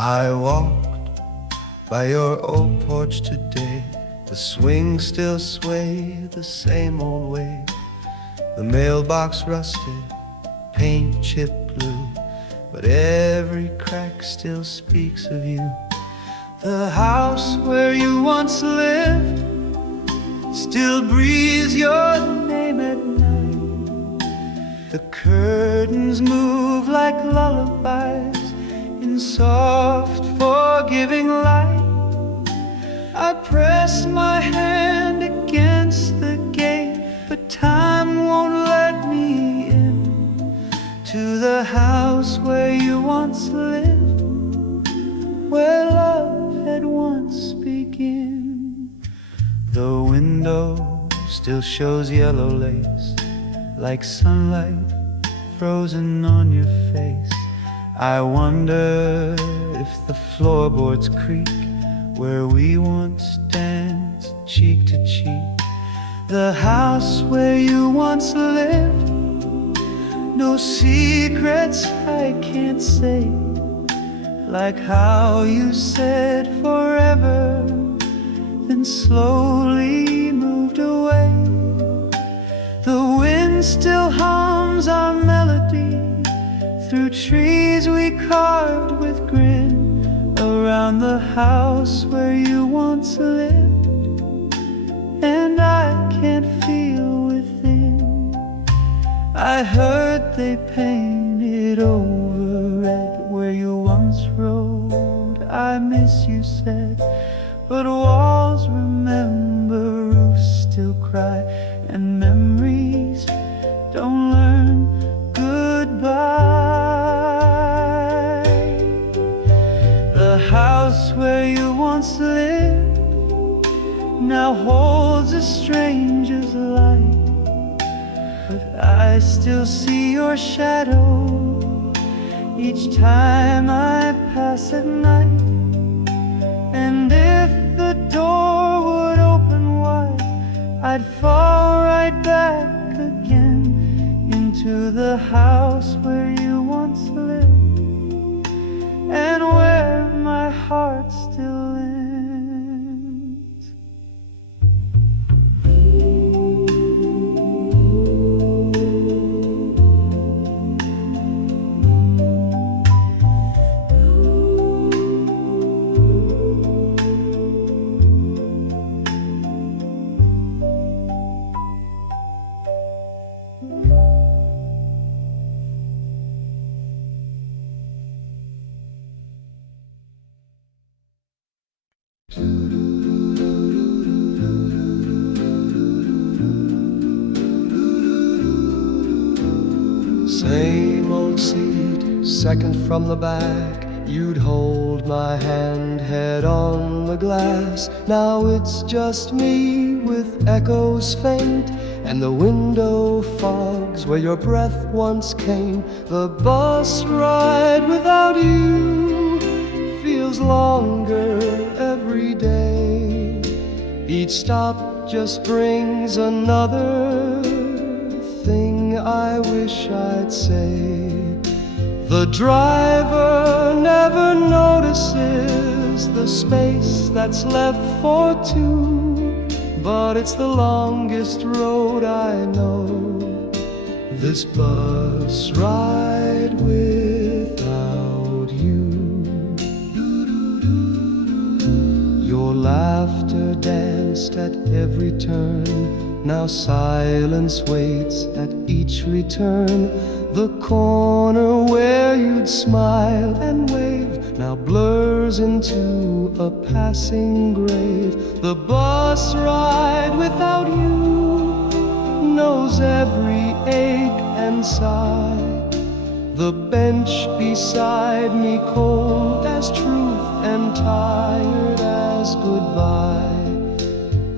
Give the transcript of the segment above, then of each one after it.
I walked by your old porch today. The swings still sway the same old way. The mailbox rusted, paint chipped blue, but every crack still speaks of you. The house where you once lived still breathes your name at night. The curtains move like lullabies in soft, forgiving light. I press my hand against the gate, but time won't let me in to the house where you once lived, where love had once begun. The window still shows yellow lace, like sunlight frozen on your face. I wonder if the floorboards creak where we once danced cheek to cheek. The house where you once lived, no secrets I can't say, like how you said forever, then slowly moved away. The wind still hums our melody through trees we carved with grin, around the house where you once lived, and I can't feel within. I heard they painted over red where you once rode. I miss, you said, but walls remember, roofs still cry, and memories don't learn goodbye. The house where you once lived now holds a stranger's light, but I still see your shadow each time I pass at night. And if the door would open wide, I'd fall right back again into the house where you once lived, and where my heart still lives. Same old seat, second from the back. You'd hold my hand, head on the glass. Now it's just me with echoes faint, and the window fogs where your breath once came. The bus ride without you feels longer every day. Each stop just brings another thing I wish I'd say. The driver never notices the space that's left for two, but it's the longest road I know, this bus ride without you. Your laughter danced at every turn, now silence waits at each return. The corner where you'd smile and wave now blurs into a passing grave. The bus ride without you knows every ache and sigh. The bench beside me cold as truth and tired as goodbye.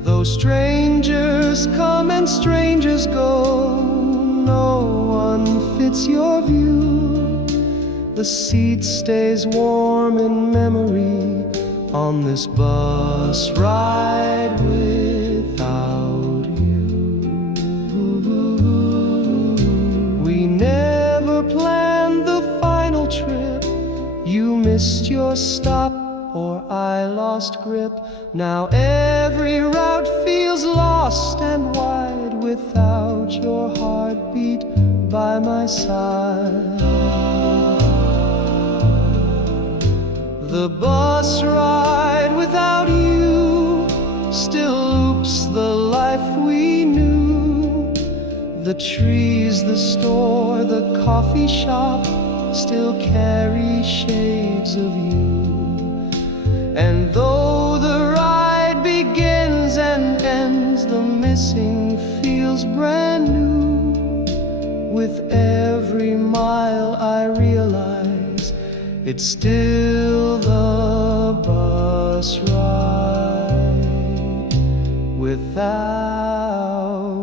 Though strangers come and strangers go, no one fits your view. The seat stays warm in memory on this bus ride without you. We never planned the final trip. You missed your stop or I lost grip. Now every route feels lost and wide without your heartbeat by my side. The bus ride without you still loops the life we knew. The trees, the store, the coffee shop still carry shades of you. And though the ride begins and ends, the missing feels brand new. With every mile I realize it's still the bus ride without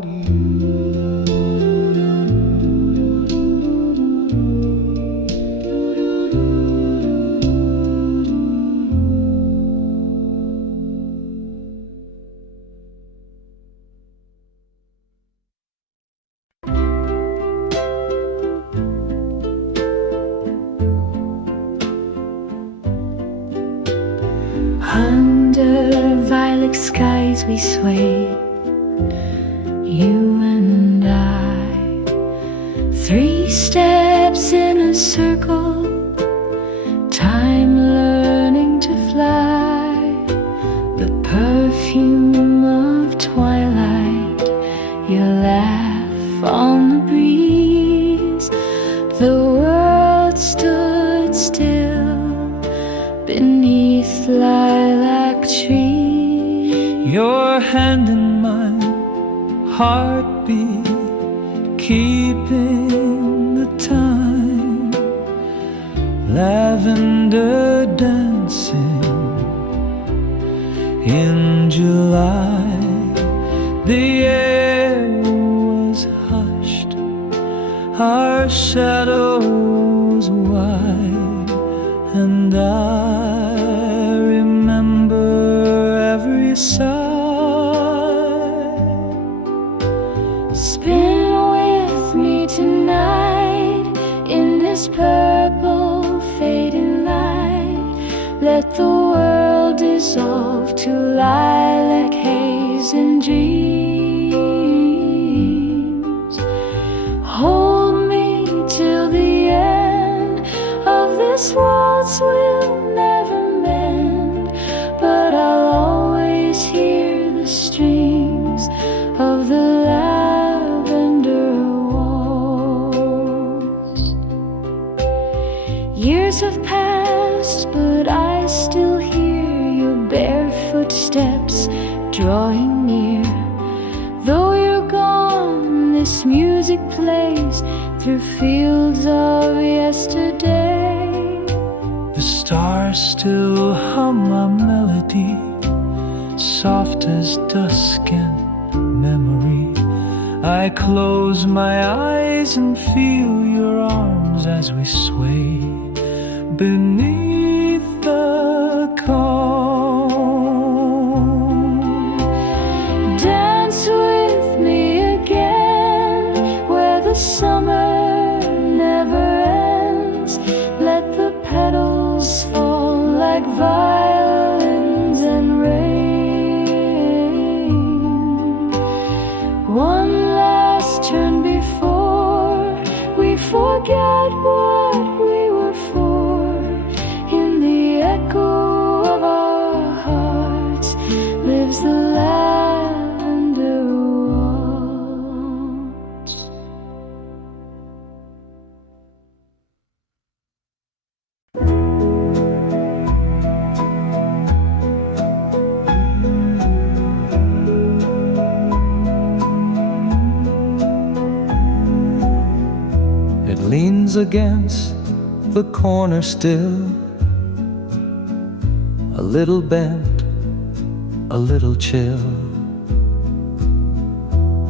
you. Under violet skies we sway, you and I. 3 steps in a circle, time learning to fly. The perfume of twilight, your laugh on the breeze. The world stood still beneath lilac trees. Your hand in mine, heartbeat, keeping the time. Lavender dancing in July. The air was hushed, our shadows wide, and I remember every sigh. Spin with me tonight in this purple fading light. Let the world dissolve to lilac haze and dreams. Hold me till the end of this waltz we'll never mend, but I'll always hear the strings of the lavender waltz. Years have passed, but I still hear your bare footsteps drawing near. Though you're gone, this music plays through fields of yesterday. The stars still hum a melody, soft as dusk and memory. I close my eyes and feel your arms as we sway beneath the calm. Dance with me again where the summer never ends. Let the petals fall like violins and rain. One last turn before we forget what we were for. In the echo of our hearts lives the lavender waltz. It leans against the corner still, a little bent, a little chill.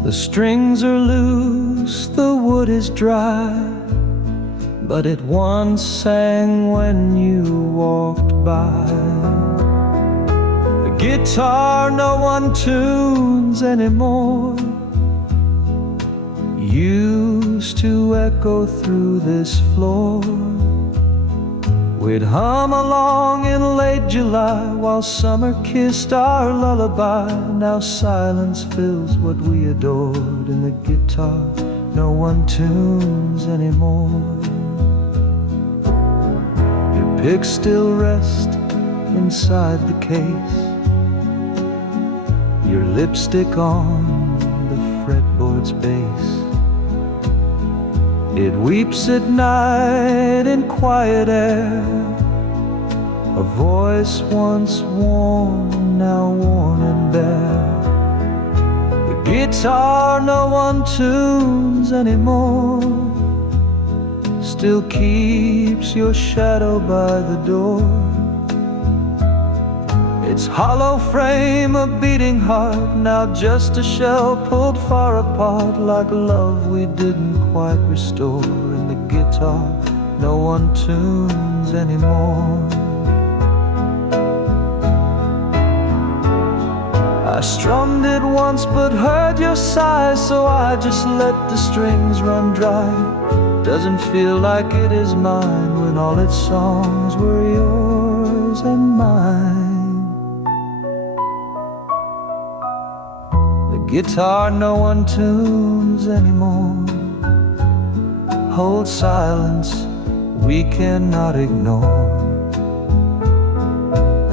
The strings are loose, the wood is dry, but it once sang when you walked by. The guitar no one tunes anymore used to echo through this floor. We'd hum along in late July while summer kissed our lullaby. Now silence fills what we adored, and the guitar no one tunes anymore. Your picks still rest inside the case, your lipstick on the fretboard's base. It weeps at night in quiet air, a voice once warm, now worn and bare. The guitar no one tunes anymore still keeps your shadow by the door. Its hollow frame a beating heart, now just a shell pulled far apart, like love we didn't quite restore. And the guitar no one tunes anymore. I strummed it once but heard your sighs, so I just let the strings run dry. Doesn't feel like it is mine when all its songs were yours and mine. Guitar no one tunes anymore. Hold silence, we cannot ignore.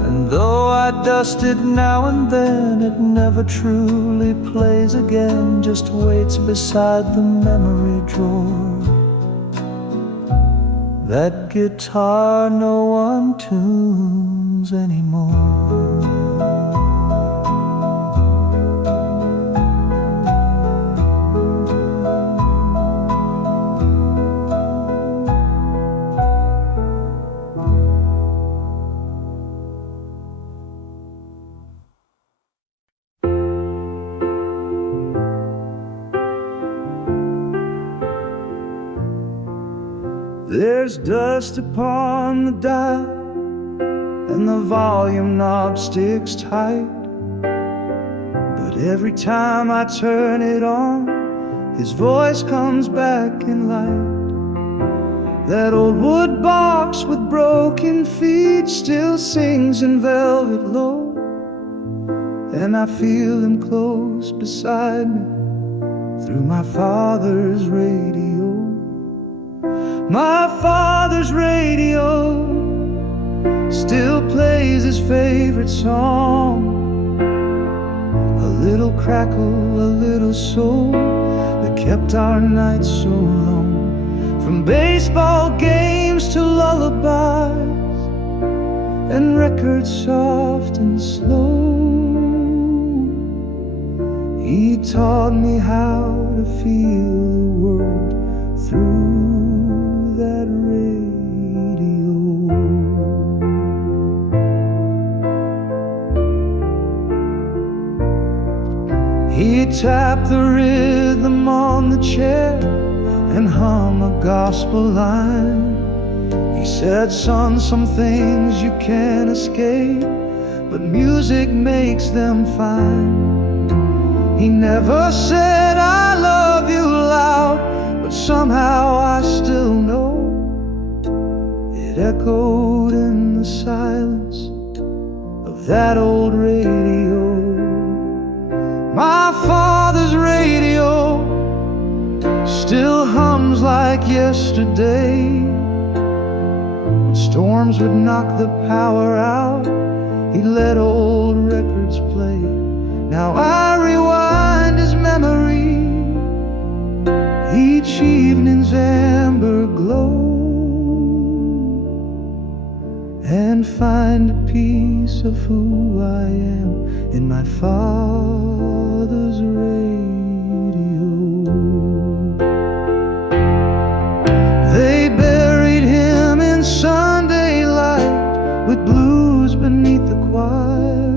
And though I dust it now and then, it never truly plays again, just waits beside the memory drawer. That guitar no one tunes anymore. There's dust upon the dial, and the volume knob sticks tight. But every time I turn it on, his voice comes back in light. That old wood box with broken feet still sings in velvet low, and I feel him close beside me through my father's radio. My father's radio still plays his favorite song, a little crackle, a little soul that kept our nights so long. From baseball games to lullabies and records soft and slow, he taught me how to feel the world through that radio. He tapped the rhythm on the chair and hum a gospel line. He said, son, some things you can't escape, but music makes them fine. He never said I love you loud, but somehow I still know it echoed in the silence of that old radio. My father's radio still hums like yesterday. When storms would knock the power out, he let old records play. Now I rewind his memory, each evening's amber glow, and find a piece of who I am in my father's radio. They buried him in Sunday light with blues beneath the choir,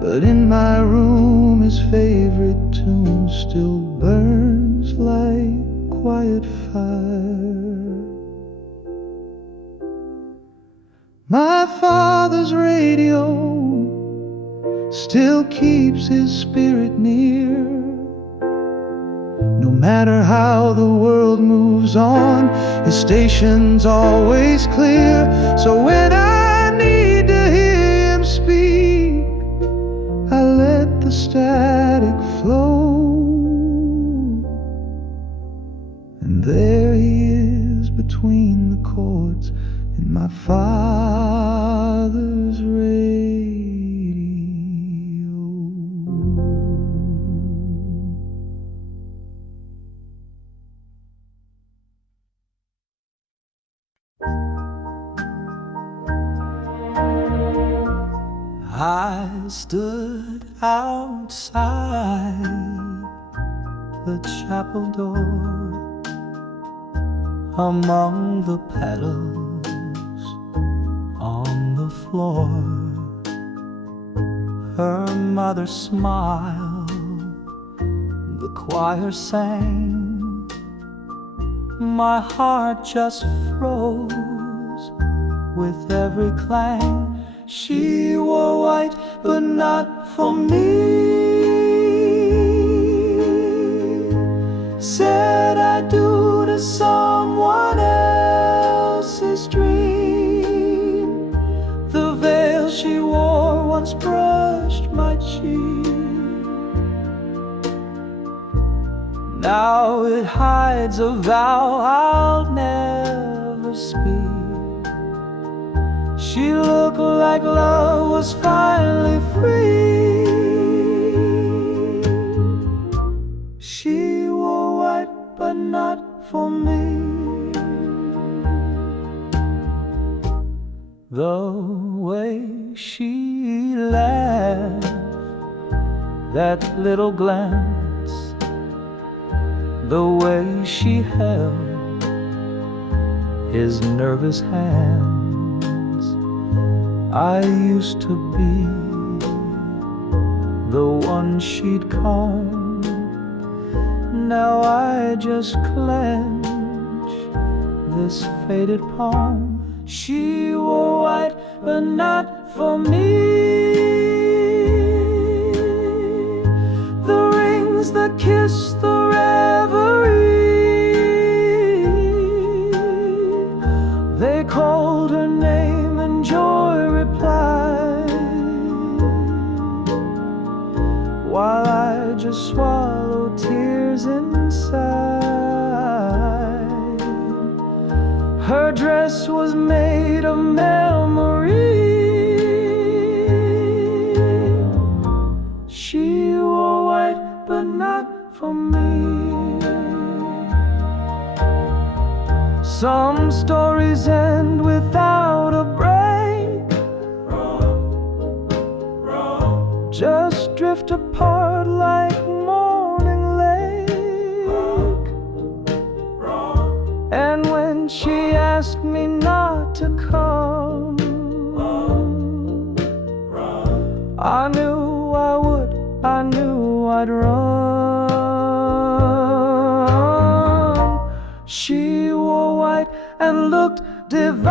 but in my room his favorite tune still burns like quiet fire. My father's radio still keeps his spirit near. No matter how the world moves on, his station's always clear. So when I need to hear him speak, I let the static flow. And there he is between the chords in my father's radio. I stood outside the chapel door among the petals on the floor. Her mother smiled, the choir sang. My heart just froze with every clang. She wore white, but not for me. Said I do to someone else's dream. The veil she wore once brushed my cheek. Now it hides a vow I'll never speak. She looked like love was finally free. She wore white, but not for me. The way she laughed, that little glance, the way she held his nervous hand. I used to be the one she'd call. Now I just clench this faded palm. She wore white, but not for me. The rings, the kiss, the reverie, they called her name and joy replied, while I just swallowed tears inside. Her dress was made of memory. She wore white, but not for me. Some stories end without a break, just drift apart like morning lake. And when she asked me not to come, I knew I would, I knew I'd run. She wore white and looked divine,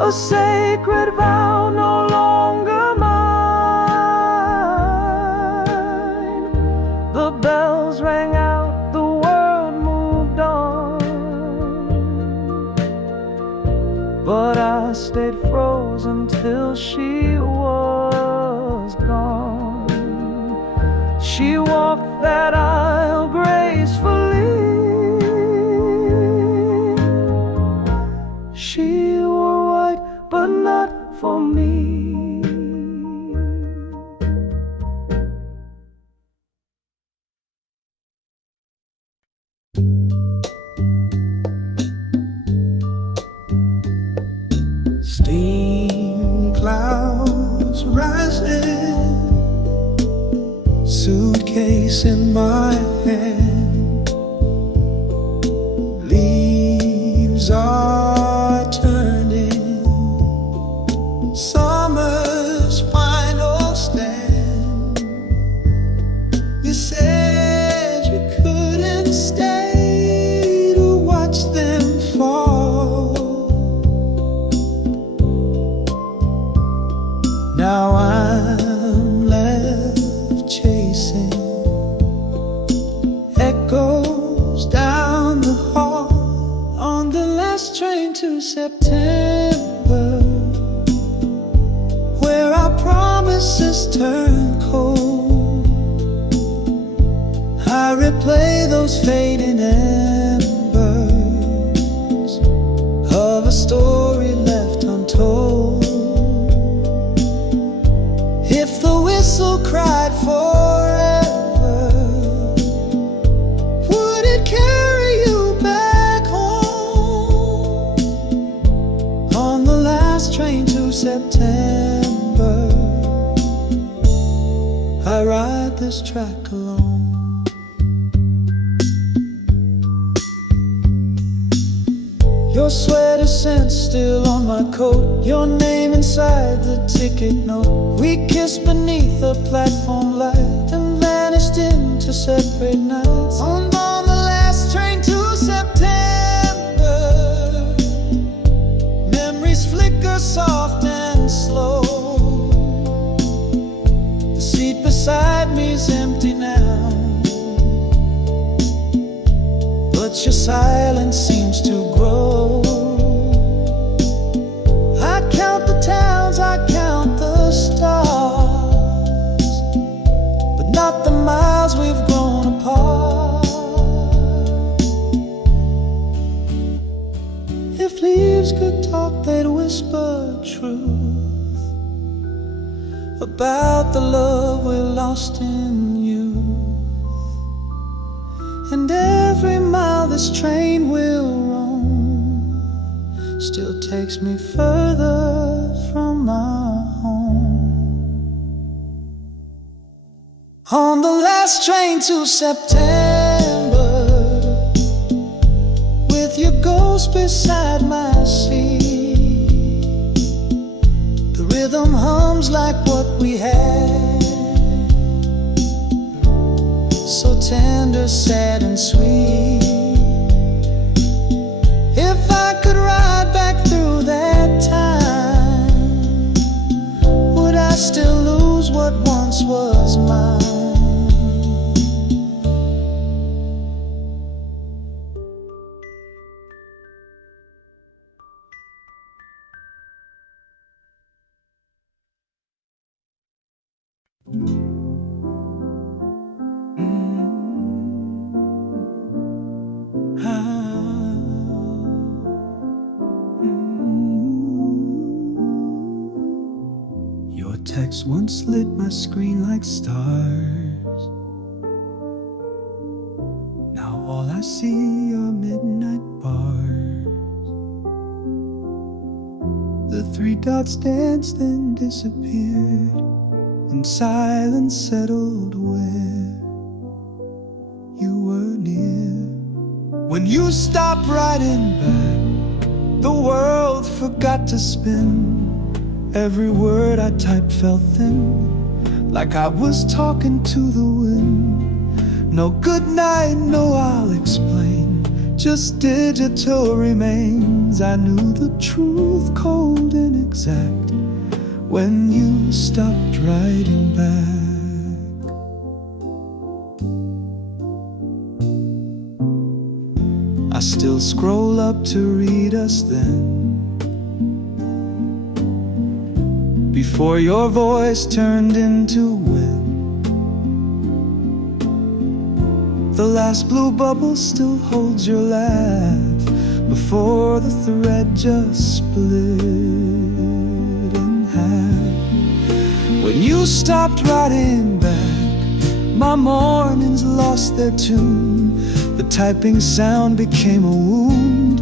a sacred vow no longer mine. The bells rang out, the world moved on, but I stayed frozen till she was gone. She walked that aisle gracefully. She wore white, but not for me. Steam clouds rising, suitcase in my hand. Leaves are turning, summer's final stand. You said you couldn't stay to watch them fall. to September, where our promises turn cold. I replay those fading embers of a story left untold. If the whistle cried forever, would it carry you back home? On the last train to September, I ride this track alone. Your sweater scent still on my coat, your name inside the ticket note. We kissed beneath a platform light and vanished into separate nights. On the last train to September, memories flicker soft and slow. The seat beside me's empty now, but your silence seems to grow. I count the towns, I count the stars, but not the miles we've grown apart. If leaves could talk, they'd whisper truth about the love we lost in youth. And every mile this train will roam still takes me further from my home. On the last train to September, with your ghost beside my seat, the rhythm hums like what we had, so tender, sad and sweet. If I could ride back through that time, would I still lose what once was mine? Your text once lit my screen like stars. Now all I see are midnight bars. The three dots danced then disappeared, and silence settled where you were near. When you stopped writing back, the world forgot to spin. Every word I typed felt thin, like I was talking to the wind. No good night, no I'll explain, just digital remains. I knew the truth, cold and exact, when you stopped writing back. I still scroll up to read us then, before your voice turned into wind. The last blue bubble still holds your laugh, before the thread just split in half. When you stopped writing back, my mornings lost their tune. The typing sound became a wound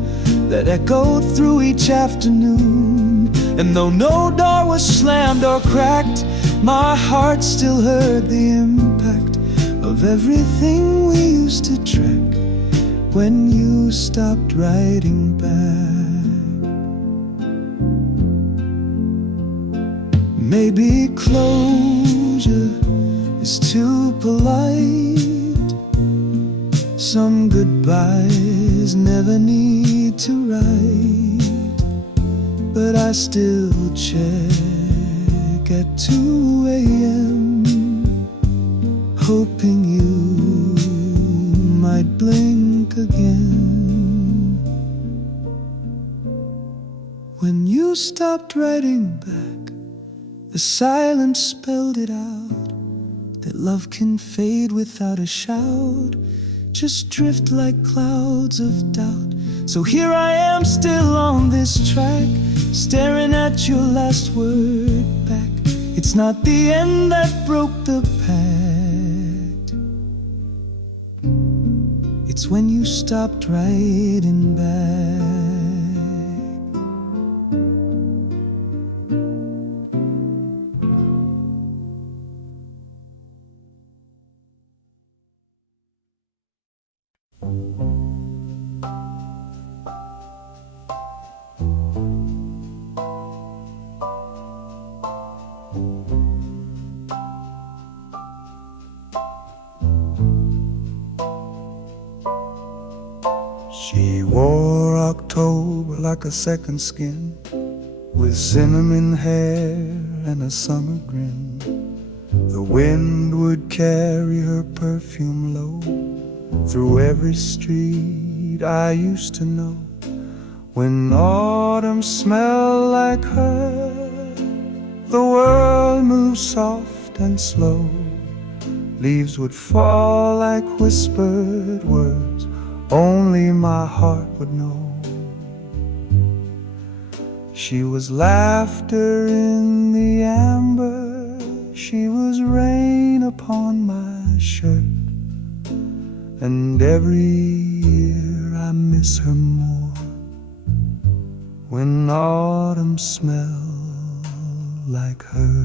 that echoed through each afternoon. And though no door was slammed or cracked, my heart still heard the impact of everything we used to track when you stopped writing back. Maybe closure is too polite. Some goodbyes never need to write, but I still check at 2 a.m., hoping you might blink again. when you stopped writing back. The silence spelled it out, that love can fade without a shout, just drift like clouds of doubt. So here I am still on this track, staring at your last word back. It's not the end that broke the pact, it's when you stopped writing back. She wore October like a second skin, with cinnamon hair and a summer grin. The wind would carry her perfume low through every street I used to know. When autumn smelled like her, the world moved soft and slow. Leaves would fall like whispered words only my heart would know. She was laughter in the amber, she was rain upon my shirt. And every year I miss her more, when autumn smelled like her.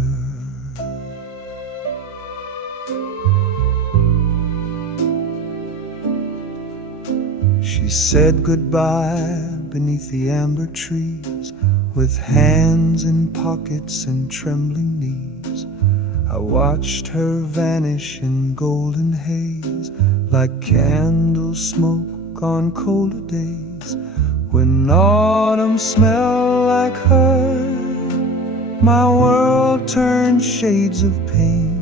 She said goodbye beneath the amber trees, with hands in pockets and trembling knees. I watched her vanish in golden haze, like candle smoke on colder days. When autumn smelled like her, my world turned shades of pain.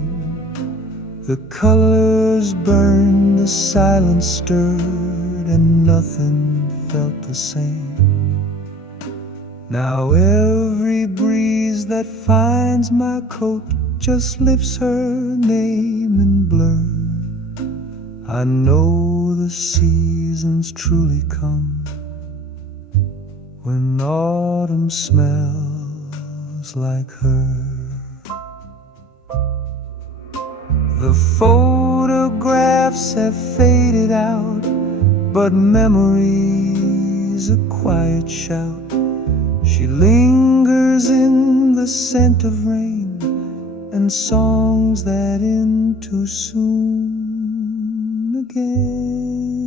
The colors burned, the silence stirred, and nothing felt the same. Now every breeze that finds my coat just lifts her name in blur. I know the seasons truly come when autumn smells like her. The photographs have faded out, but memory's a quiet shout. She lingers in the scent of rain and songs that end too soon again.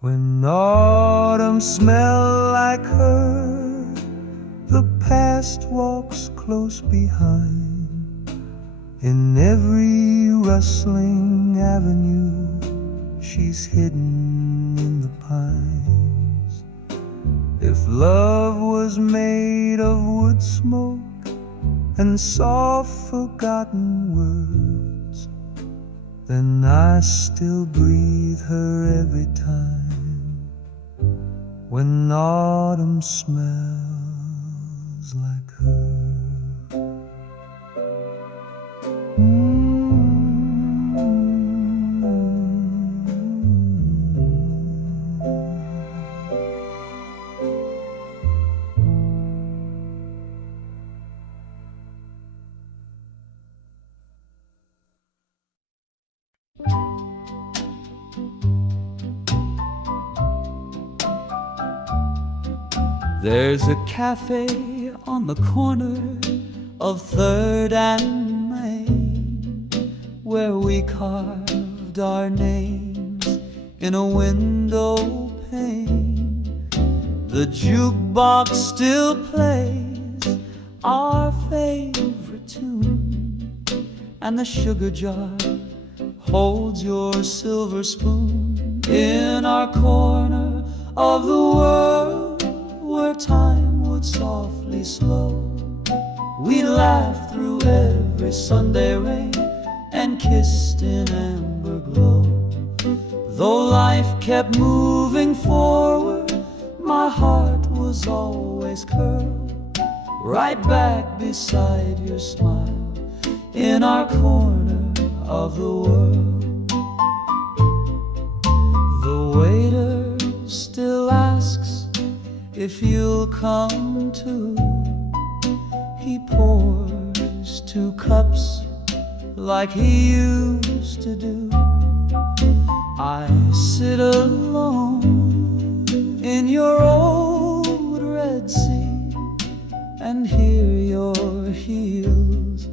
When autumn smells like her, the past walks close behind. In every rustling avenue, she's hidden in the pines. If love was made of wood smoke and soft forgotten words, then I still breathe her every time when autumn smells like her. There's a cafe on the corner of 3rd and Main, where we carved our names in a window pane. The jukebox still plays our favorite tune, and the sugar jar holds your silver spoon. In our corner of the world, where time would softly slow, we laughed through every Sunday rain and kissed in amber glow. Though life kept moving forward, my heart was always curled right back beside your smile in our corner of the world. The waiter still asks if you'll come too. He pours 2 cups like he used to do. I sit alone in your old red sea and hear your heels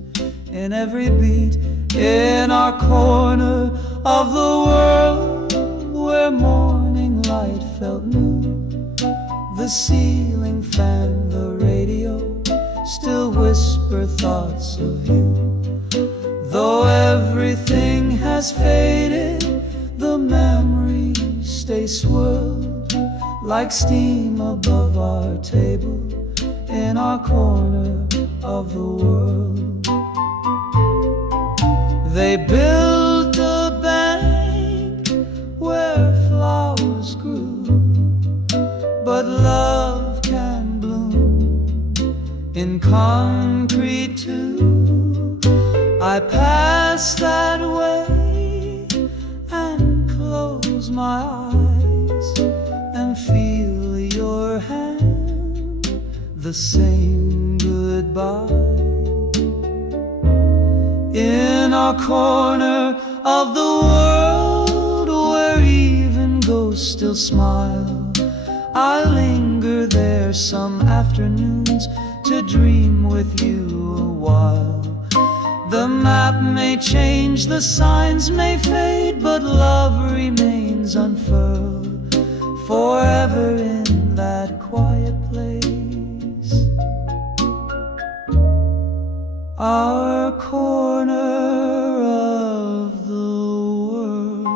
in every beat in our corner of the world where morning light felt new. The ceiling fan, the radio still whisper thoughts of you. Though everything has faded, the memories stay swirled like steam above our table in our corner of the world. They built a bank where flowers grew, but love can bloom in concrete too. I pass that way and close my eyes and feel your hand, the same goodbye. In our corner of the world where even ghosts still smile, I linger there some afternoons to dream with you a while. The map may change, the signs may fade, but love remains unfurled forever in that quiet place, our corner of the world.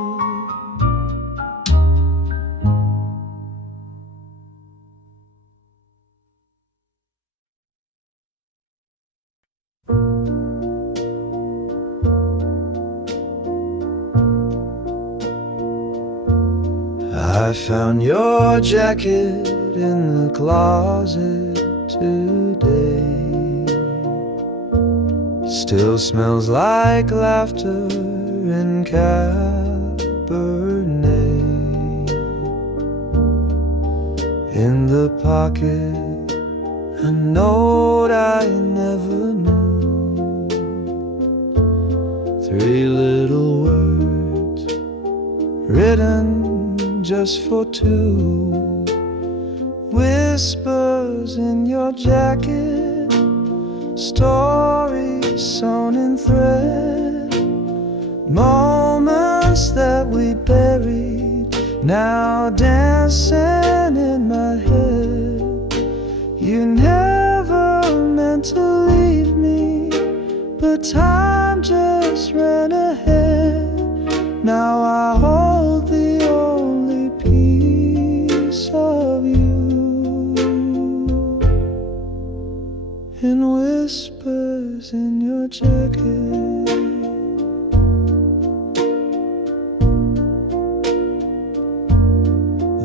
I found your jacket in the closet today. Still smells like laughter and Cabernet. In the pocket, a note I never knew. 3 little words written just for 2. Whispers in your jacket, stories sewn in thread, moments that we buried, now dancing in my head. You never meant to leave me, but time just ran ahead. Now I hold the only piece of you in whispers in your jacket.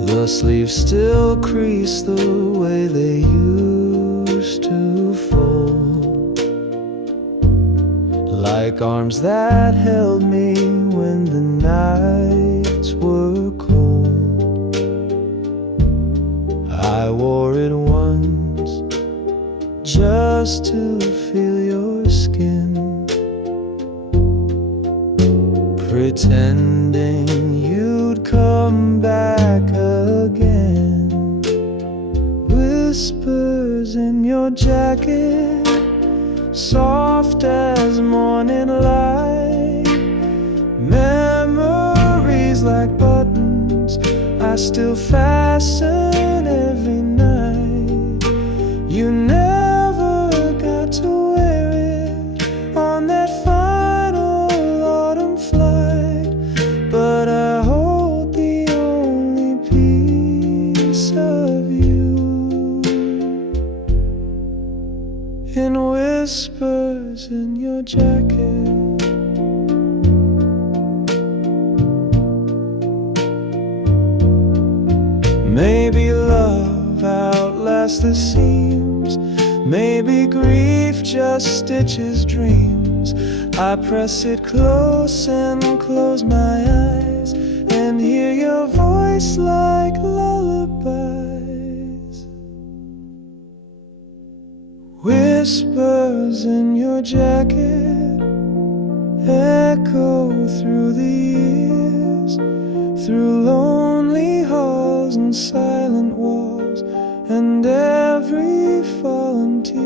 The sleeves still crease the way they used to fold, like arms that held me when the nights were cold. I wore it once just to feel your skin, pretending you'd come back again. Whispers in your jacket, soft as morning light, memories like buttons I still fasten every night. You never got to wear it on that final autumn flight, but I hold the only piece of you in whispers in your jacket. Maybe love as the seams. Maybe grief just stitches dreams. I press it close and close my eyes and hear your voice like lullabies. Whispers in your jacket echo through the years, through lonely halls and silent walls, and every fallen tear.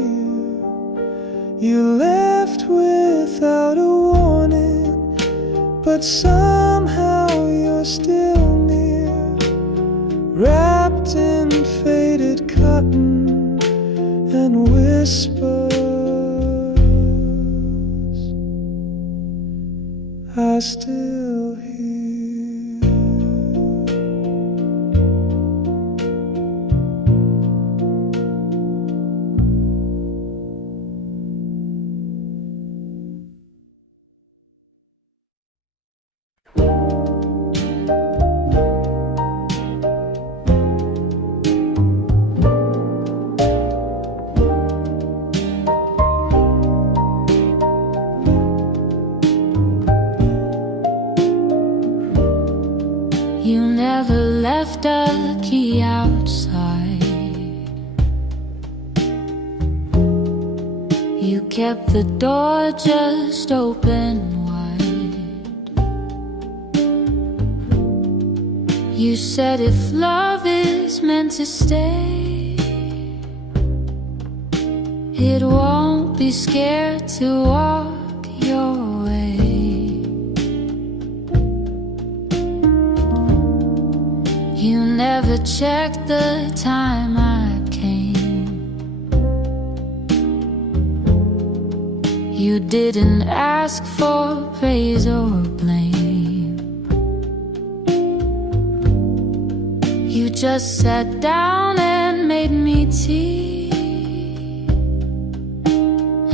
You left without a warning, but somehow you're still near, wrapped in faded cotton and whispers I still hear. You never left a key outside. You kept the door just open wide. You said if love is meant to stay, it won't be scared to walk your way. You never checked the time I came. You didn't ask for praise or blame. You just sat down and made me tea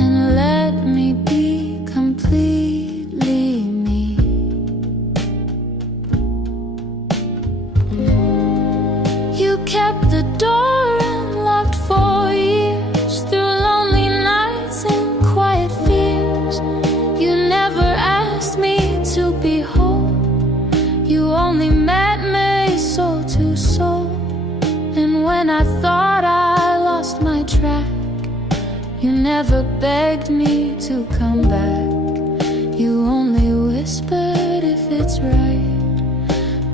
and let me be completely me. You kept the door unlocked for years, through lonely nights and quiet fears. You never asked me to be whole. You only met me soul to soul. And when I thought I lost my track, you never begged me to come back. You only whispered if it's right.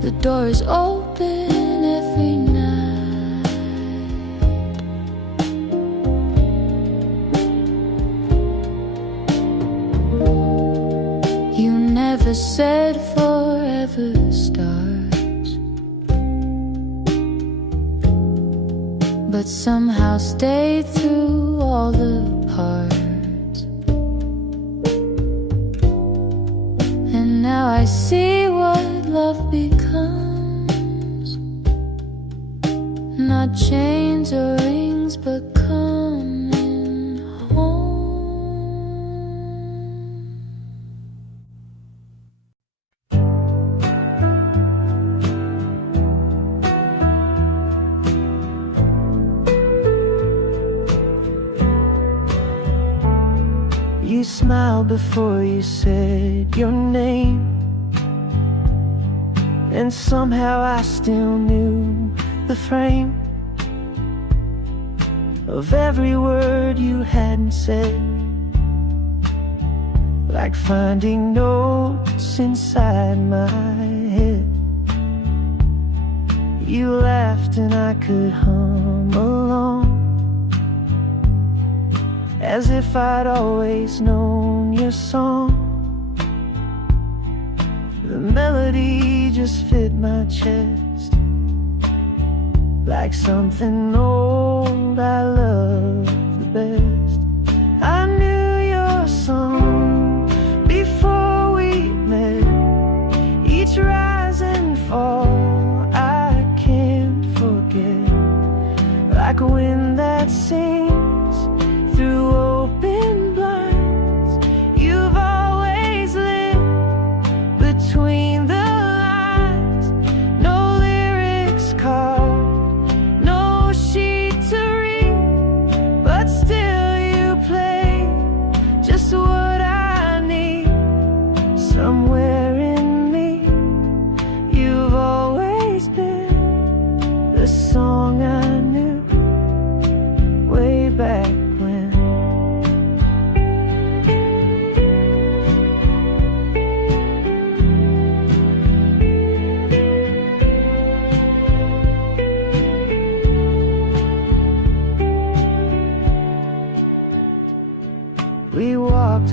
The door is open every night. You never said forever starts, but somehow stayed through all the parts. And now I see what love becomes, not chains or rings, but coming home. You smiled before you said your name, and somehow I still knew the frame of every word you hadn't said, like finding notes inside my head. You laughed and I could hum along, as if I'd always known your song. The melody just fit my chest, like something old I loved the best. I knew your song before we met, each rise and fall I can't forget, like a wind that sings through open blinds. You've always lived between the lines, no lyrics carved, no sheet to read.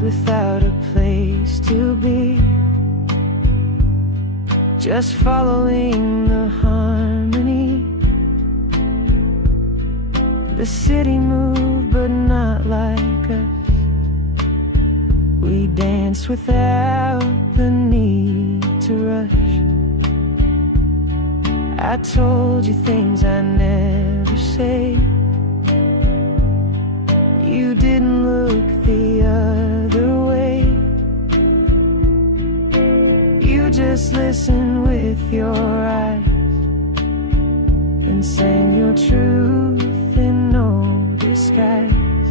without a place to be, just following the harmony. The city moved, but not like us. We danced without the need to rush. I told you things I never say. You didn't look the other way. You just listened with your eyes and sang your truth in no disguise.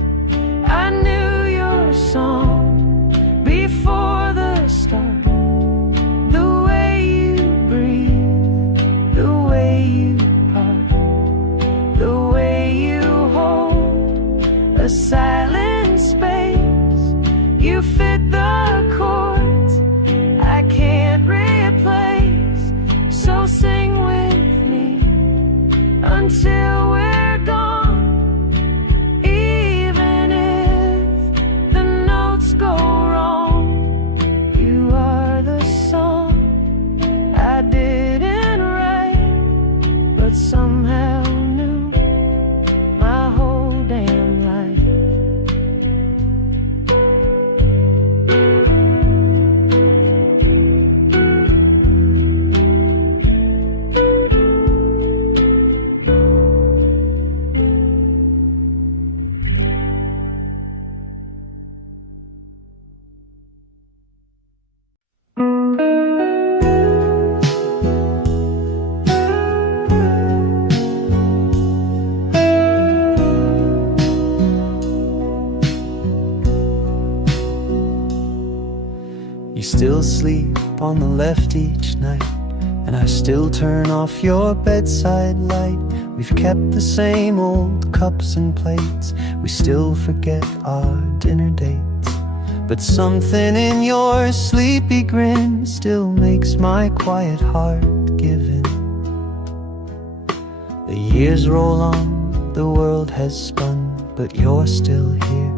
I knew your song before the start. The way you breathe, the way you part, the way you hold a silent space. You fit the chords I can't replace. So sing with me until we're gone. Even if the notes go wrong, you are the song I didn't write, but somehow knew my whole damn life. You still sleep on the left each night, and I still turn off your bedside light. We've kept the same old cups and plates. We still forget our dinner dates. But something in your sleepy grin still makes my quiet heart give in. The years roll on, the world has spun, but you're still here,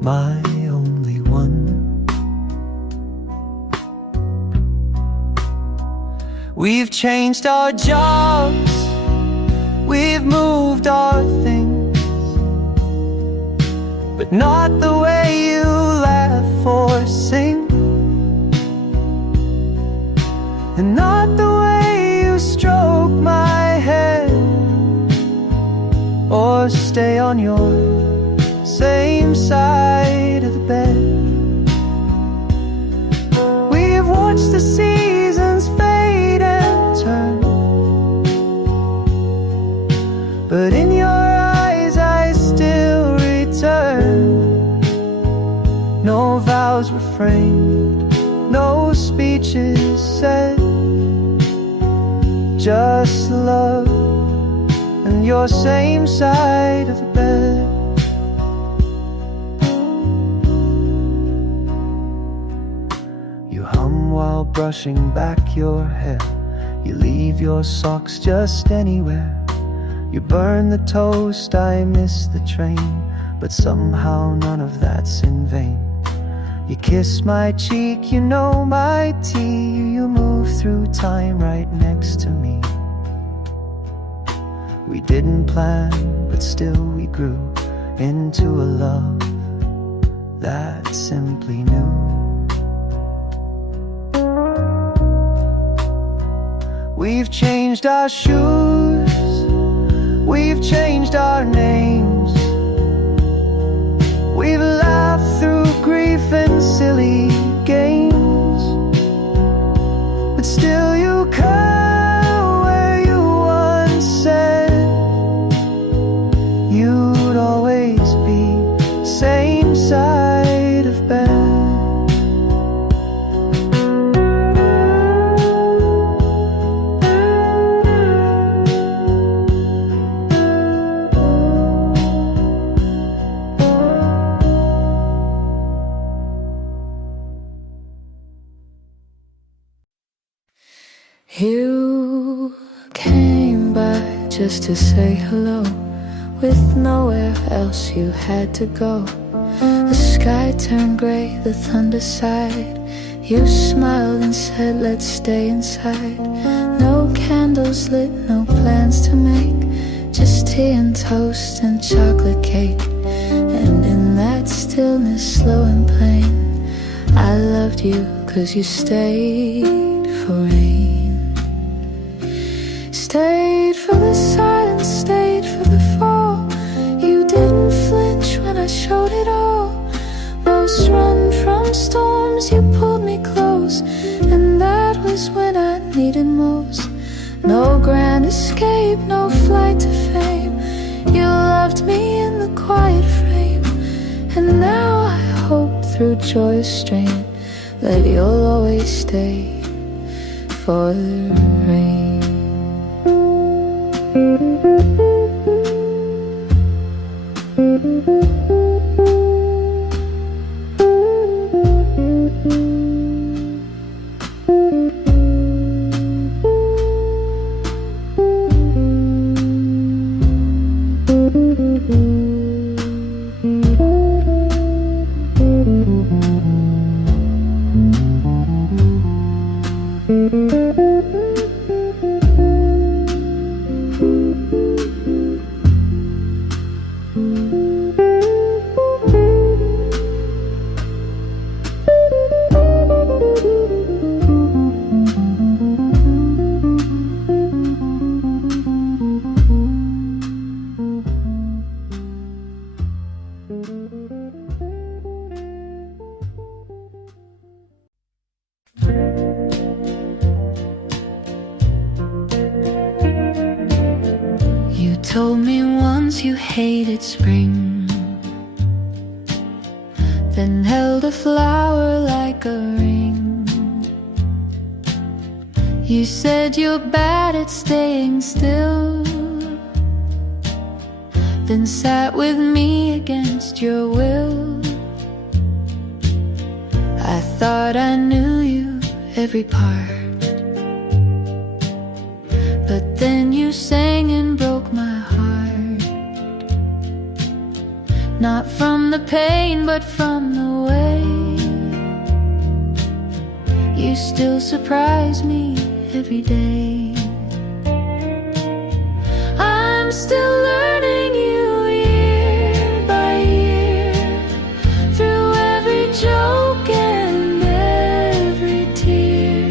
my only one. We've changed our jobs, we've moved our things, but not the way you laugh or sing, and not the way you stroke my head or stay on your same side of the bed. We've watched the seasons fade and turn, but in your eyes I still return. No vows were framed, no speeches said, just love and your same side of the bed. You hum while brushing back your hair. You leave your socks just anywhere. You burn the toast, I miss the train, but somehow none of that's in vain. You kiss my cheek, you know my tea. You move through time right next to me. We didn't plan, but still we grew into a love that simply knew. We've changed our shoes, we've changed our names. We've laughed through grief and silly games, but still you come where you once said you'd always be same side of bed. You came by just to say hello, with nowhere else you had to go. The sky turned gray, the thunder sighed. You smiled and said, let's stay inside. No candles lit, no plans to make, just tea and toast and chocolate cake. And in that stillness, slow and plain, I loved you 'cause you stayed for rain. Stayed for the silence, stayed for the fall. You didn't flinch when I showed it all. Most run from storms, you pulled me close, and that was when I needed most. No grand escape, no flight to fame. You loved me in the quiet frame, and now I hope through joyous strain that you'll always stay for the rain. You told me once you hated spring, then held a flower like a ring. You said you're bad at staying still, then sat with me against your will. I thought I knew you, every part, but then you sang and broke my heart. Not from the pain, but from the way you still surprise me every day. I'm still learning you year by year, through every joke and every tear.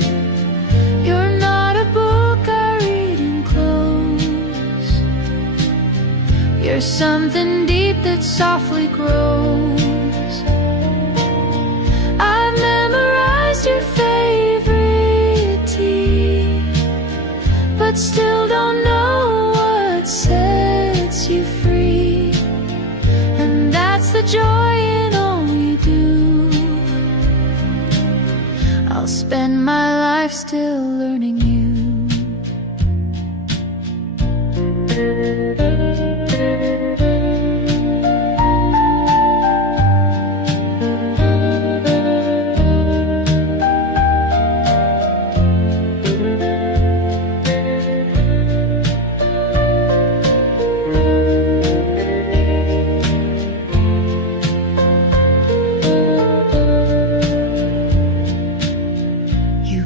You're not a book I read and close. You're something deep that softly grows. I've memorized your favorite tea, but still don't know what sets you free. And that's the joy in all we do. I'll spend my life still learning you.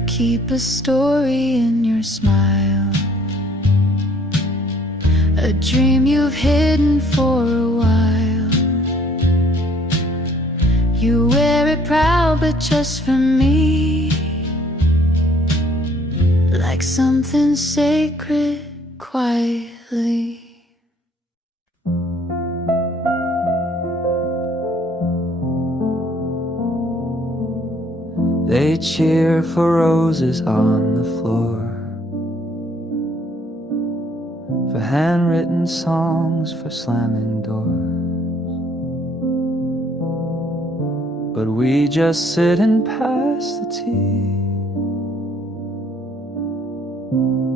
Keep a story in your smile, a dream you've hidden for a while. You wear it proud, but just for me, like something sacred quietly. They cheer for roses on the floor, for handwritten songs, for slamming doors. But we just sit and pass the tea,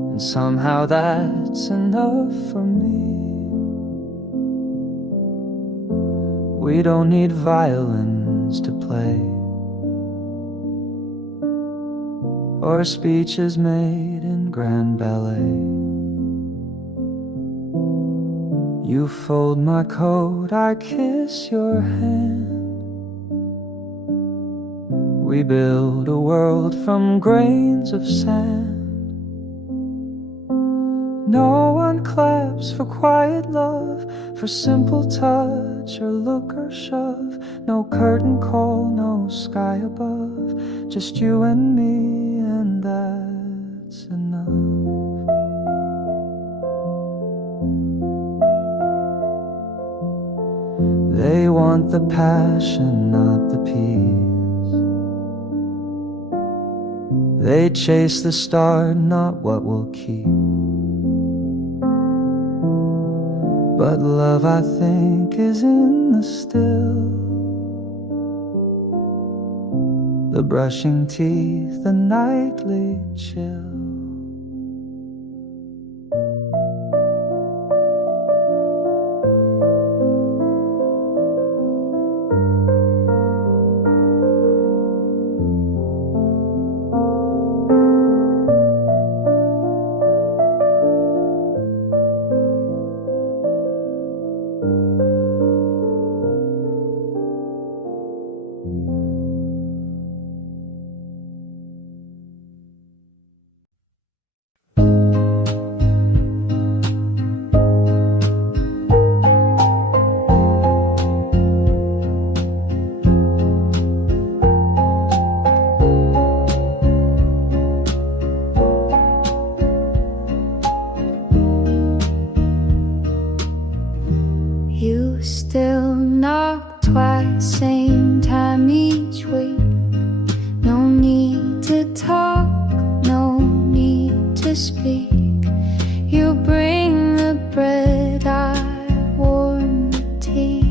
and somehow that's enough for me. We don't need violins to play, or speeches made in grand ballet. You fold my coat, I kiss your hand, We build a world from grains of sand. No one claps for quiet love, for simple touch or look or shove. No curtain call, no sky above, just you and me, and that's enough. They want the passion, not the peace. They chase the star, not what will keep. But love, I think, is in the still. The brushing teeth, the nightly chill. You still knock twice, same time each week. No need to talk, no need to speak. You bring the bread, I warm the tea.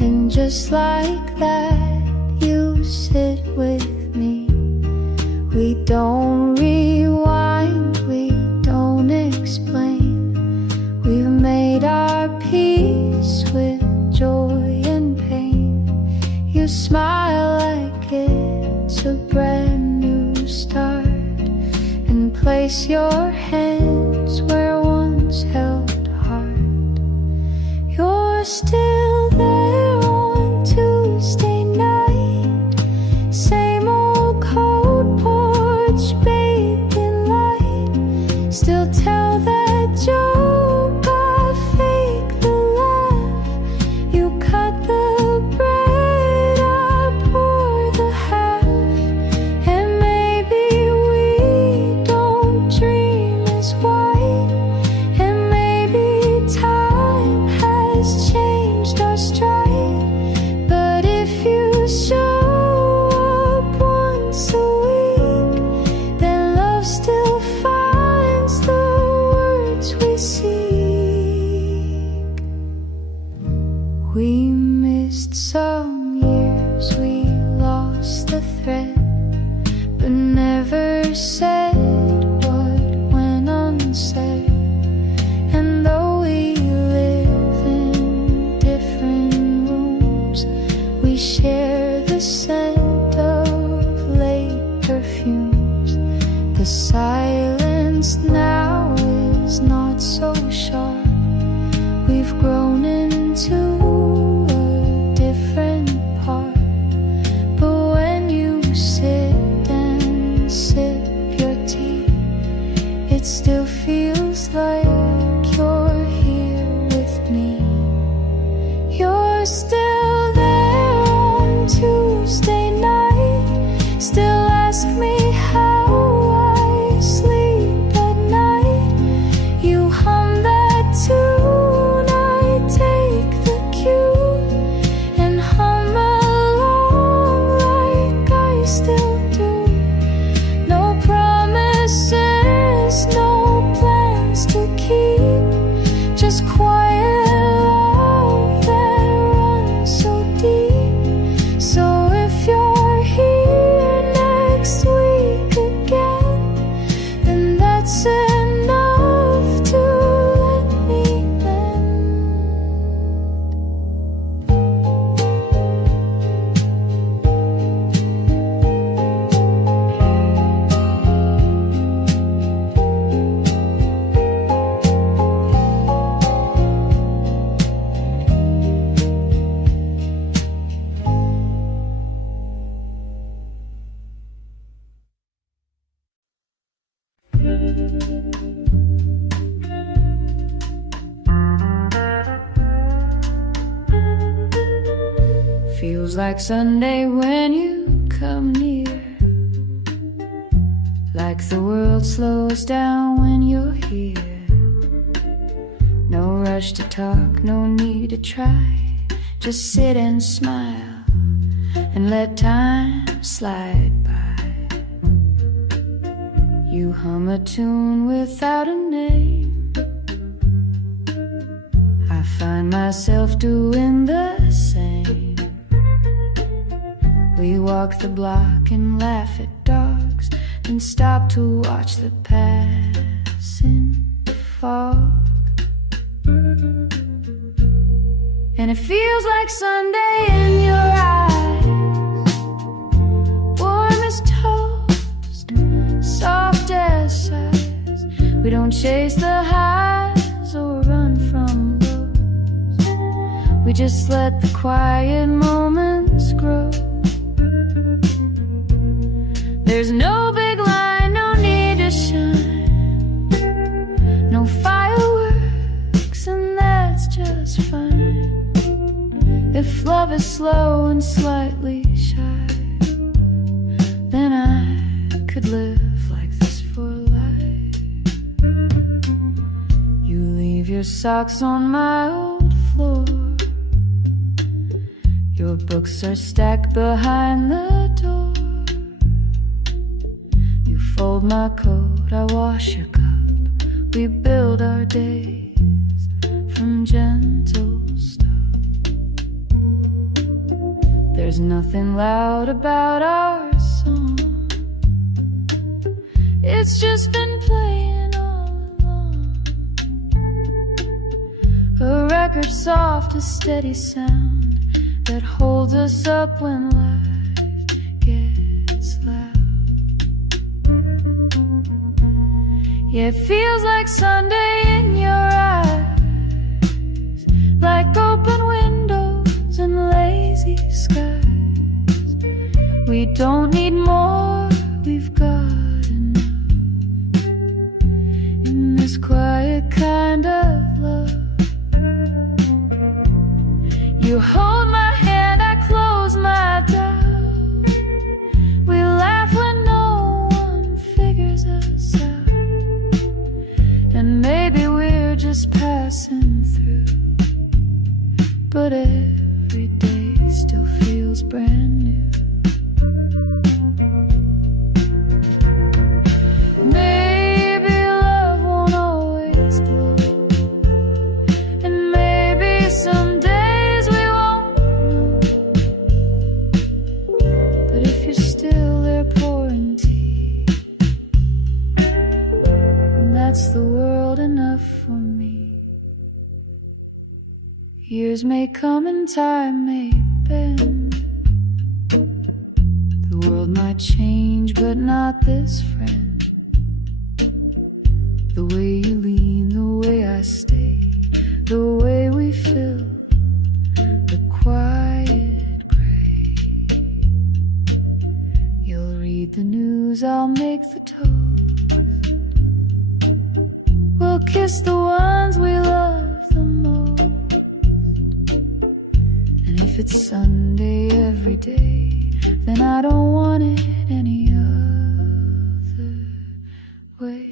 And just like that, you sit with me. We don't rewind, we don't explain. We've made our peace with joy and pain. You smile like it's a brand new start, and place your hands where once held heart. You're still there on Tuesday night, same old cold porch bathed in light. Still tell that joke, I fake the laugh. You cut the bread, I pour the half. And maybe we don't dream as white, and maybe time has changed our stride. But if you show up once a week, then love still finds the words we seek. We missed some years, we lost the thread, but never said what went unsaid. And though we live in different rooms, we share the scent of late perfumes. The silence now is not so sharp. We've grown into a different part. But when you sit and sip your tea, it still feels like you're here with me. You're still there on Tuesday night, still ask me how I sleep at night. You hum that tune, I take the cue and hum along like I still do. No promises, no plans to keep, just quiet love that runs so deep. So if you're here next week again, then that's enough to feels like Sunday when you come near, like the world slows down when you're here. No rush to talk, no need to try. Just sit and smile and let time slide by. You hum a tune without a name. I find myself doing the same. We walk the block and laugh at dogs, and stop to watch the passing fog. And it feels like Sunday in your eyes, warm as toast, soft as sighs. We don't chase the highs or run from lows. We just let the quiet moments grow. There's no big line, no need to shine, no fireworks, and that's just fine. If love is slow and slightly shy, then I could live like this for life. You leave your socks on my old floor. Your books are stacked behind the door. You fold my coat, I wash your cup. We build our days from gentle stuff. There's nothing loud about our song. It's just been playing all along. A record soft, a steady sound that holds us up when life gets loud. Yeah, it feels like Sunday in your eyes, like open windows and lazy skies. We don't need more, we've got enough in this quiet kind of love. You hold my hand, I close my doubt. We laugh when no one figures us out, and maybe we're just passing through, but every day still feels brand new. Maybe love won't always glow, and maybe some days we won't know. But if you're still there pouring tea, then that's the world enough for me. Years may come and time may bend. The world might change, but not this friend. The way you lean, the way I stay, the way we fill the quiet gray. You'll read the news, I'll make the toast. We'll kiss the ones we love the most. And if it's Sunday every day, then I don't want it any other way.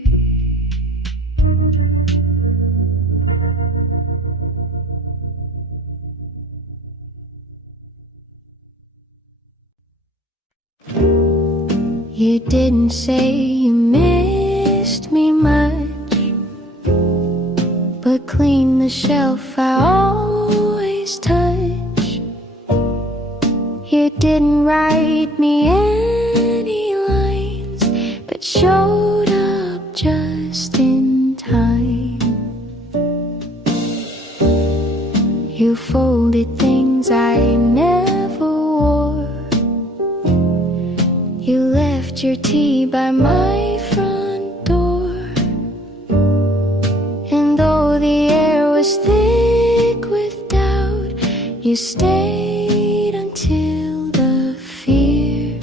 You didn't say you missed me much, but clean the shelf I always touch. You didn't write me any lines, but showed up just in time. You folded things I never wore. You left your tea by my front door, and though the air was thick with doubt, you stayed until the fear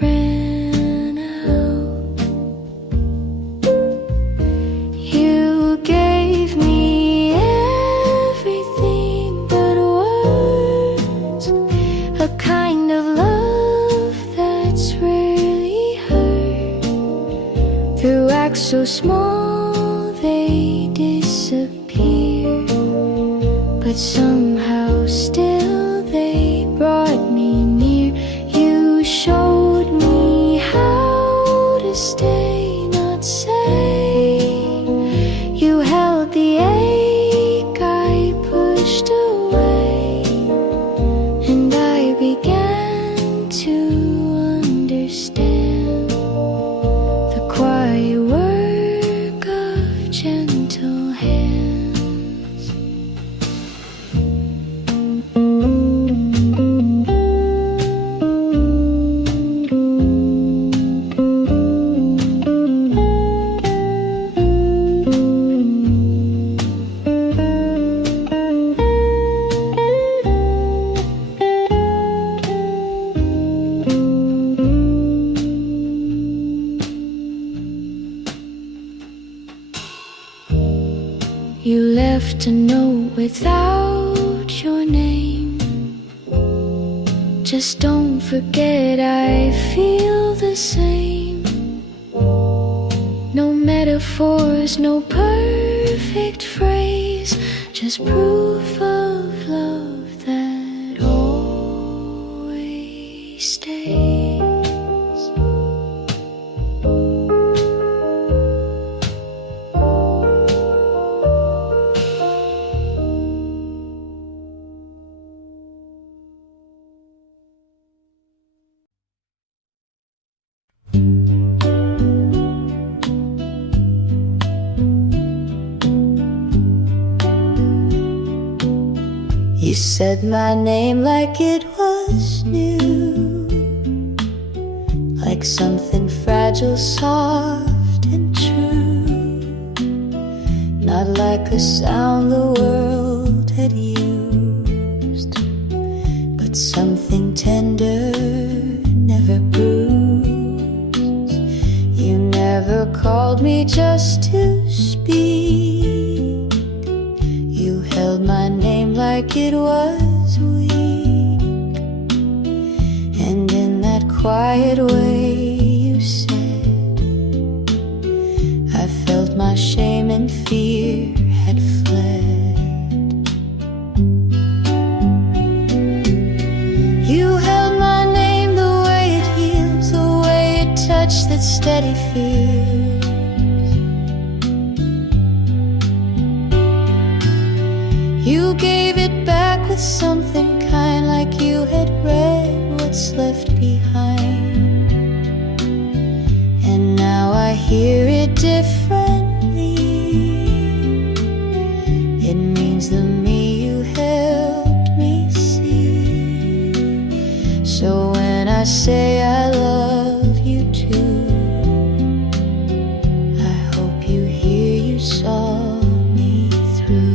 ran out. You gave me everything but words, a small, they disappear, but somehow still they brought me near. You showed me how to stay, not say. You held the ache I pushed away, and I began to understand the quiet work of gentle hands. You left a note without your name. Just don't forget I feel the same. No metaphors, no perfect phrase, just proof of love that always stays. You said my name like it was new, like something fragile, soft and true, not like a sound the world had used, but something tender, never bruised. You never called me just to speak. You held my name like it was weak, and in that quiet way you said, I felt my shame and fear had fled. You held my name the way it heals, the way it touched that steady fear. You gave it back with something kind, like you had read what's left behind. And now I hear it differently. It means the me you helped me see. So when I say I love you too, I hope you hear you saw me through.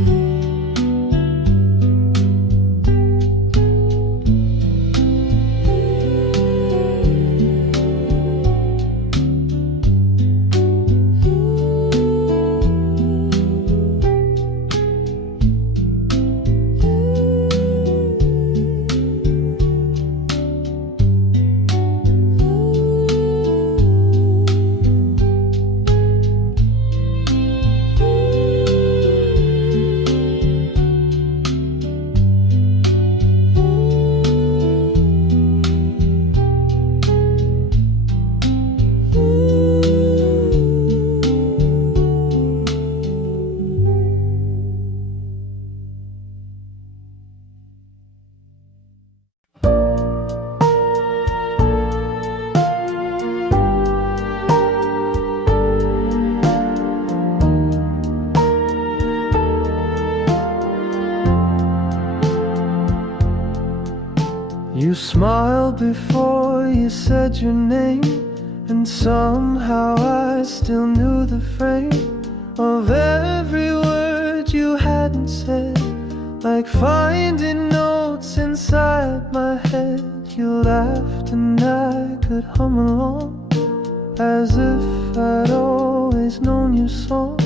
You smiled before you said your name, and somehow I still knew the frame of every word you hadn't said. Like finding notes inside my head. You laughed and I could hum along, as if I'd always known your song.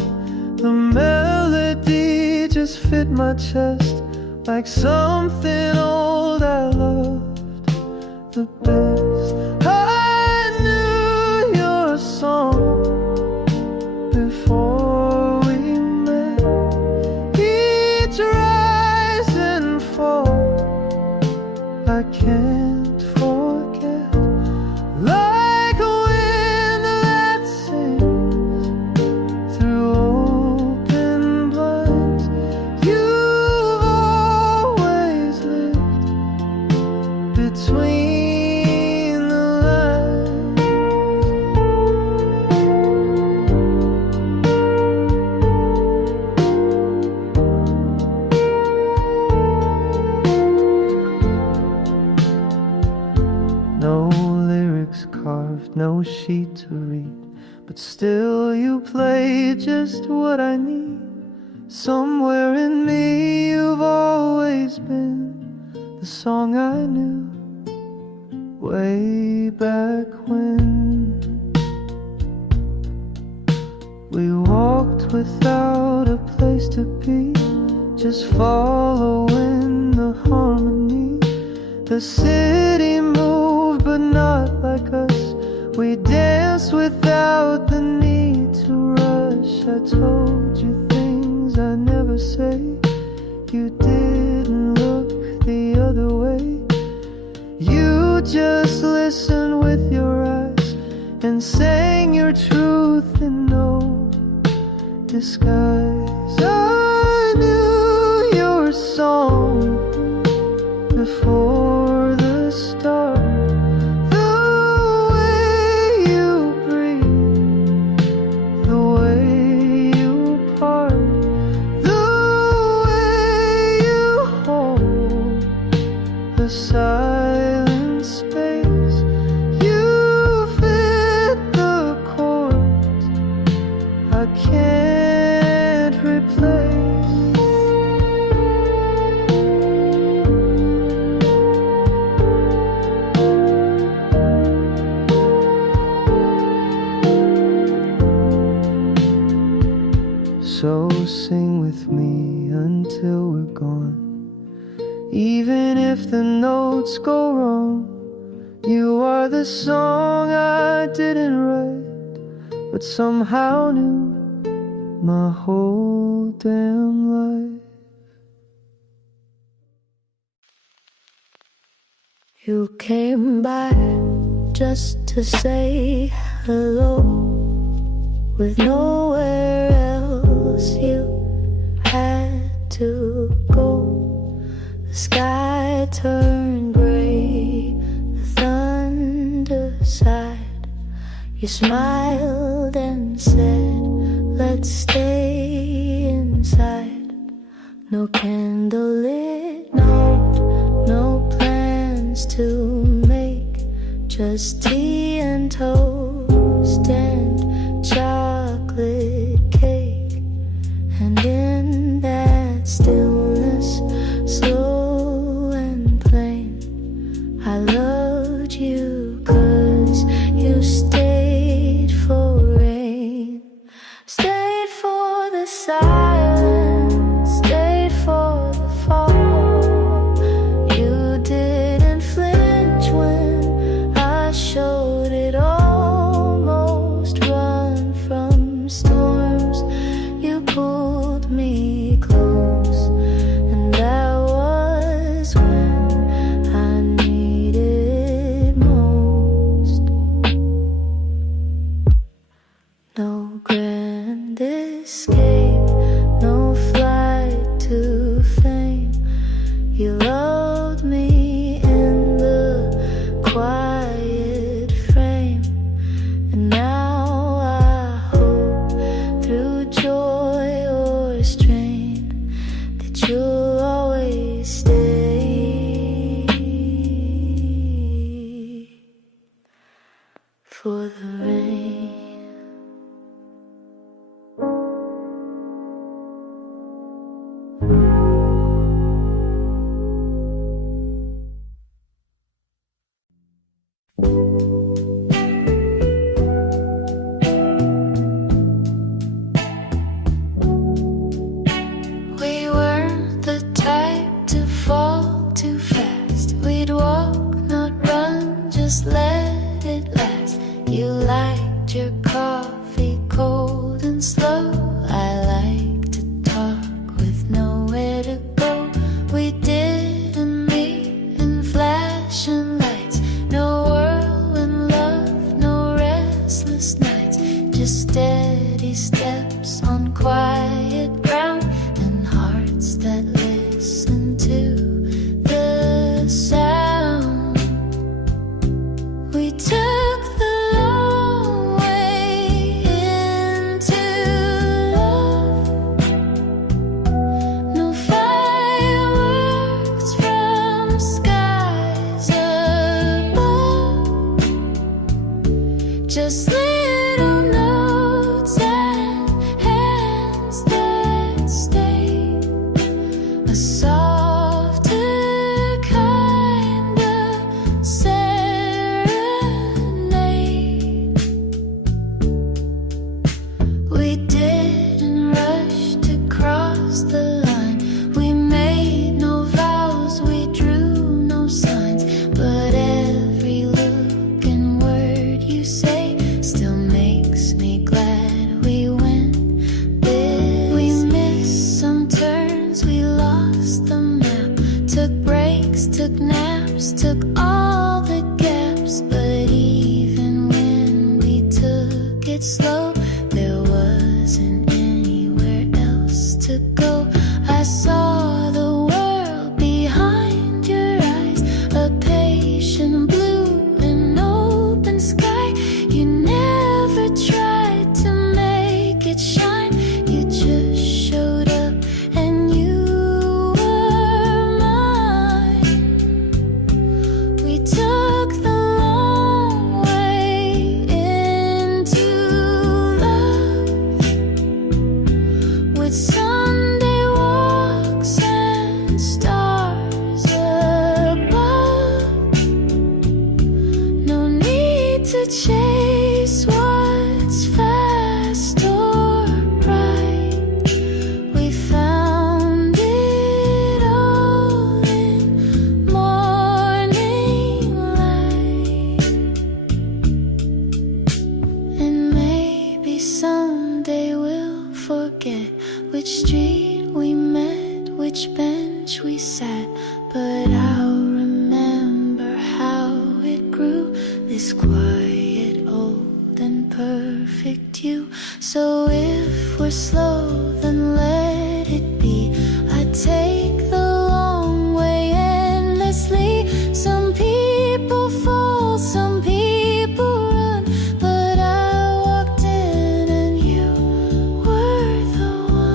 The melody just fit my chest, like something old I loved the best. I knew your song sheet to read, but still you play just what I need. Somewhere in me you've always been the song I knew way back when. We walked without a place to be, just following the harmony. The city moved but not like us. We danced without the need to rush. I told you things I never say. You didn't look the other way. You just listened with your eyes and sang your truth in no disguise. I knew your song before the start. The way you breathe, the way you part, the way you hold the silent space. You fit the chords I can't replace. So sing with me until we're gone. Even if the notes go wrong, you are the song I didn't write, but somehow knew my whole damn life. You came by just to say hello, with nowhere else you had to go. The sky turned gray, the thunder sighed. You smiled and said, let's stay inside. No candlelit note, no plans to make, just tea and toast and chocolate cake. And in that stillness, slow and plain, I loved you 'cause you stayed for rain, stayed for the silence, stayed for the fall. You didn't flinch when I showed it, almost run from storms. You pulled me close ago. I saw the world behind your eyes, a patient blue and open sky. You never tried to make it shine, you just showed up and you were mine. We took the long way into love, with Sunday walks and stars above. No need to chase what's fast or bright. We found it all in morning light. And maybe someday we'll forget which street we met, which bench we sat, but I'll remember how it grew, this quiet, old and perfect you. So if we're slow, then let it be. I take the long way endlessly. Some people fall, some people run, but I walked in and you were the one.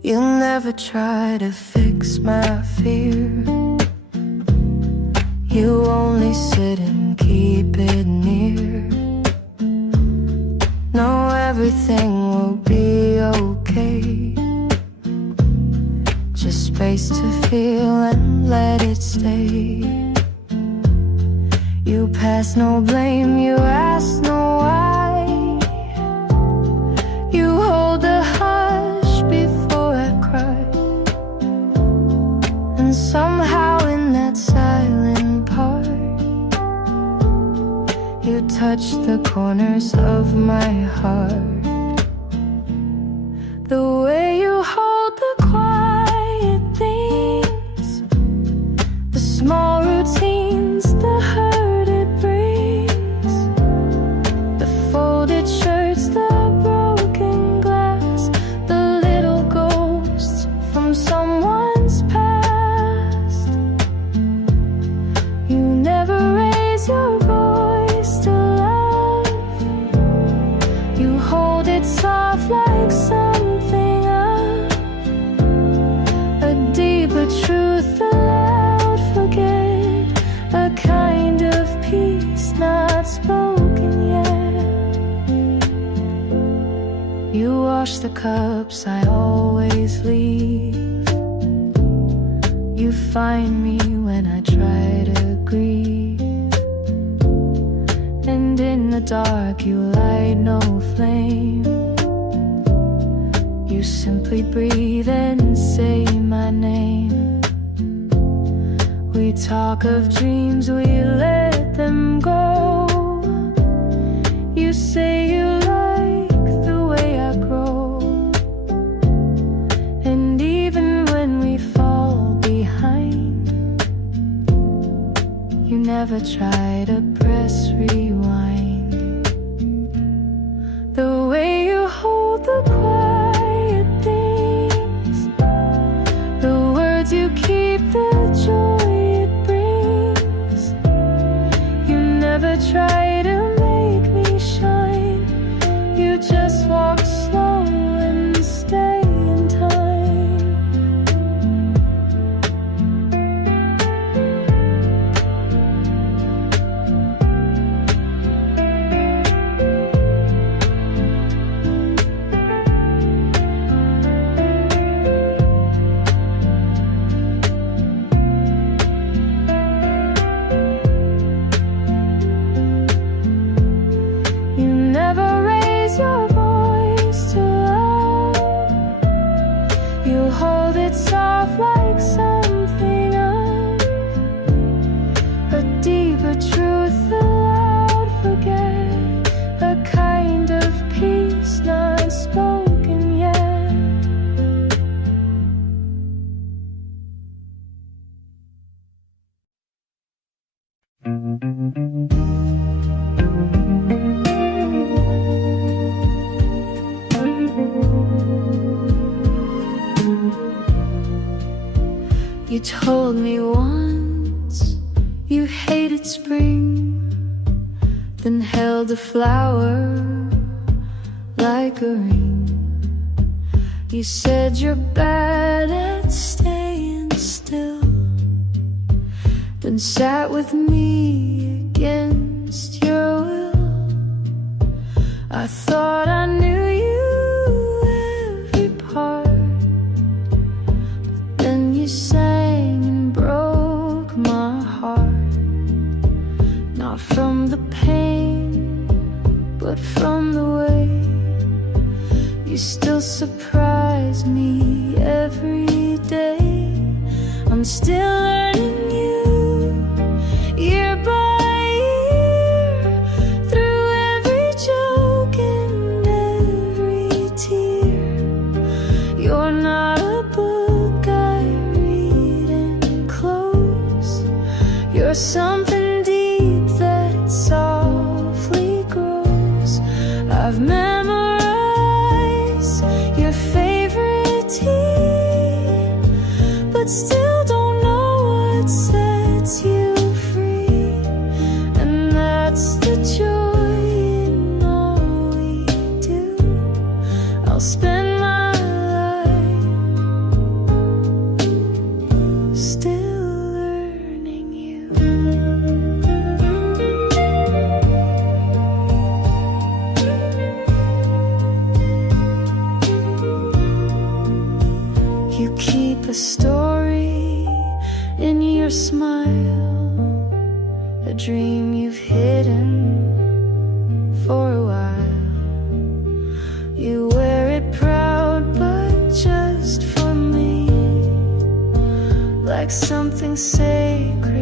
You never try to fix my fear. You only sit and keep it near. Know everything will be okay. Just space to feel and let it stay. You pass no blame, you ask no why. You hold the hush before I cry. And somehow in that silent part, you touch the corners of my heart. The way you hold the quiet things, the small routines, the hurt it brings, the folded shirts, the broken glass, the little ghosts from someone's past. You never raise your voice to love. You hold it soft like something of a deeper truth, a loud forget, a kind of peace not spoken yet. You wash the cups I always leave. You find me when I try to grieve. And in the dark you light no flame. You simply breathe and say my name. We talk of dreams, we let them go. You say you like the way I grow. And even when we fall behind, you never try to press rewind. The way you hold the quiet things, the words you keep, the joy it brings. You never try to make me shine. You just walk slow and stay in time. told me once you hated spring, then held a flower like a ring. You said you're bad at staying still, then sat with me against your will. I thought I knew you every part, but then you sang and broke my heart. Not from the pain, but from the way you still surprise me every day. I'm still learning you, year by year, through every joke and every tear. You're not a book I read and close. You're something deep that softly grows. I've memorized your favorite tea, but still don't know what sets you free. And that's the joy in all we do. I'll spend my life still learning you. You keep a story in your smile, a dream you've hidden for a while. You wear it proud, but just for me, like something sacred